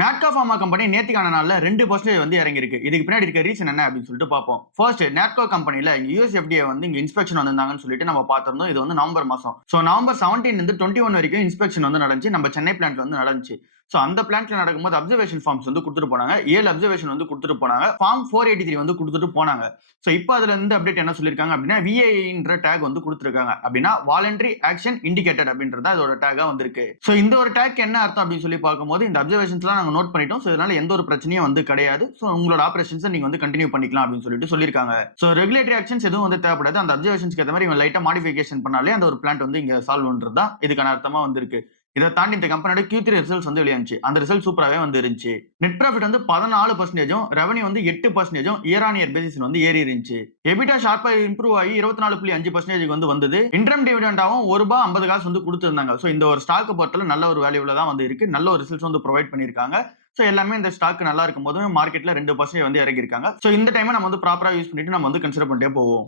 Natco pharma company நேத்திக்கான நாள்ல 2% வந்து இறங்கியிருக்கு. இதுக்கு பின்னாடி இருக்க ரீசன் என்ன அப்படின்னு சொல்லிட்டு பார்ப்போம். ஃபர்ஸ்ட் நாட்கோ கம்பெனில இங்க யுஎஸ் எஃப்டிஏ வந்து இங்க இன்ஸ்பெக்ஷன் வந்திருந்தாங்கன்னு சொல்லிட்டு நம்ம பார்த்திருந்தோம். இது வந்து நவம்பர் மாசம். நவம்பர் 17 இருந்து 21 வரைக்கும் இன்ஸ்பெக்ஷன் வந்து நடந்துச்சு. நம்ம சென்னை பிளான்ட்ல வந்து நடந்துச்சு. அந்த பிளான்ட்ல நடக்கும்போது அப்சர்வேஷன் ஃபார்ம்ஸ் வந்து குடுத்துட்டு போனாங்க. 7 அப்சர்வேஷன் வந்து குடுத்துட்டு போனாங்க. ஃபார்ம் 483 வந்து குடுத்துட்டு போனாங்க. இப்ப அதுல இருந்து அப்டேட் என்ன சொல்லிருக்காங்க அப்படின்னா, விஏஐன்ற டேக் வந்து குடுத்துருக்காங்க. அப்படின்னா வாலண்டரி ஆக்ஷன் இண்டிகேட்டட் அப்படின்றது தான் இதோட டேக்கா வந்திருக்கு. இந்த ஒரு டேக் என்ன அர்த்தம் அப்படின்னு சொல்லி பார்க்கும்போது, இந்த அப்சர்வேஷன்ஸ்லாம் நாங்க நோட் பண்ணிட்டோம். இதனால எந்த ஒரு பிரச்சனையும் வந்து கிடையாது. உங்களோட ஆப்பரேஷன்ஸ நீங்க வந்து கன்டின்யூ பண்ணிக்கலாம் அப்படின்னு சொல்லிட்டு சொல்லிருக்காங்க. ரெகுலேட்டரி ஆக்ஷன்ஸ் எதுவும் வந்து தேவைப்படாது. அந்த அப்சர்வேஷன்ஸ்க்கு ஏத்த மாதிரி இவங்க லைட்டா மாடிஃபிகேஷன் பண்ணாலே அந்த ஒரு பிளான்ட் வந்து இங்க சால்வ் பண்றது தான் இதுக்கான அர்த்தமா வந்திருக்கு. இத தாண்டி இந்த கம்பெனியோட Q3 ரிசல்ட்ஸ் வந்து வெளியாந்துச்சு. அந்த ரிசல்ட் சூப்பராவே வந்து இருந்துச்சு. நெட் ப்ராஃபிட் வந்து 14%, ரெவென்யூ வந்து 8% இயர் ஆன் இயர் பேசிஸ்ல வந்து ஏறி இருந்துச்சு. எபிட்டா ஷார்ப்பா இம்ப்ரூவ் ஆகி 24.5% வந்து வந்தது. இன்டர்ம் டிவிடெண்டாவும் ₹1.50 வந்து குடுத்திருந்தாங்க. இந்த ஒரு ஸ்டாக்க பொறுத்தவரை நல்ல ஒரு வேல்யூல தான் வந்து இருக்கு. நல்ல ஒரு ரிசல்ட்ஸ் வந்து புரொவைட் பண்ணியிருக்காங்க. எல்லாமே இந்த ஸ்டாக் நல்லா இருக்கும்போது மார்க்கெட்ல 2% வந்து இறங்கியிருக்காங்க. இந்த டைம நம்ம வந்து ப்ராப்பரா யூஸ் பண்ணிட்டு நம்ம வந்து கன்சிடர் பண்ணிட்டே போவோம்.